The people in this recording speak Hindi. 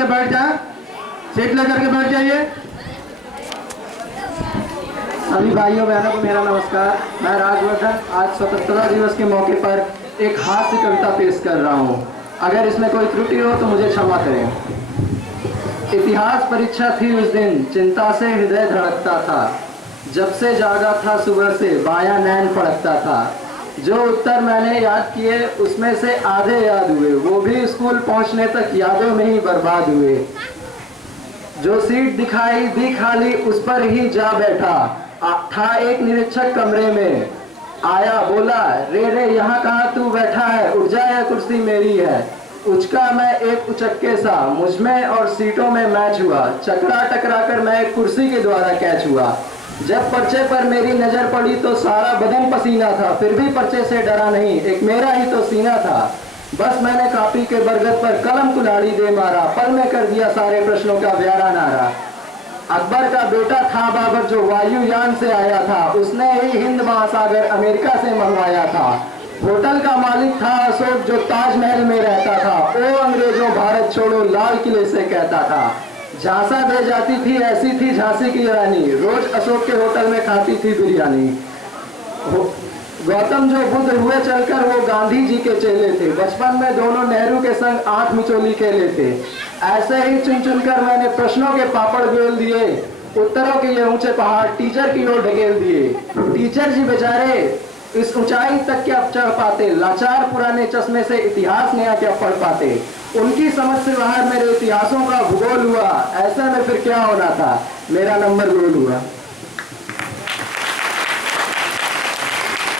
के बैठ जाए, सीट लेकर के बैठ जाइए। सभी भाइयों बहनों को मेरा नमस्कार। मैं राजवर्धन आज स्वतंत्रता दिवस के मौके पर एक हास्य कविता पेश कर रहा हूँ। अगर इसमें कोई त्रुटि हो तो मुझे क्षमा करें। इतिहास परीक्षा थी उस दिन, चिंता से हृदय धड़कता था। जब से जागा था सुबह से बायां नैन फड़कता था। जो उत्तर मैंने याद किए उसमें से आधे याद हुए, वो भी स्कूल पहुंचने तक यादों में ही बर्बाद हुए। जो सीट दिखाई दी खाली उस पर ही जा बैठा। था एक निरीक्षक कमरे में, आया बोला रे रे यहाँ कहाँ तू बैठा है, उठ जा यह कुर्सी मेरी है। उचका मैं एक उचक्के सा, मुझमें और सीटों में मैच हुआ। चकरा टकरा कर मैं एक कुर्सी के द्वारा कैच हुआ। जब पर्चे पर मेरी नजर पड़ी तो सारा बदन पसीना था, फिर भी पर्चे से डरा नहीं, एक मेरा ही तो सीना था। बस मैंने कापी के बरगद पर कलम कुल्हाड़ी दे मारा, पल में कर दिया सारे प्रश्नों का प्यारा नारा। अकबर का बेटा था बाबर जो वायुयान से आया था, उसने ही हिंद महासागर अमेरिका से मंगवाया था। होटल का मालिक था अशोक जो ताजमहल में रहता था। ओ अंग्रेजों भारत छोड़ो लाल किले से कहता था। झांसा दे जाती थी ऐसी थी झांसी की रानी, रोज अशोक के होटल में खाती थी बिरयानी। गौतम जो बुद्ध हुए चलकर वो गांधी जी के चेले थे। बचपन में दोनों नेहरू के संग आंख मिचोली खेले थे। ऐसे ही चुन चुन कर मैंने प्रश्नों के पापड़ बेल दिए, उत्तरों के ये ऊंचे पहाड़ टीचर की ओर ढकेल दिए। टीचर जी बेचारे इस ऊंचाई तक क्या चढ़ पाते, लाचार पुराने चश्मे से इतिहास नया क्या पढ़ पाते। उनकी समझ से बाहर मेरे इतिहासों का भूगोल हुआ, ऐसे में फिर क्या होना था, मेरा नंबर गोल हुआ।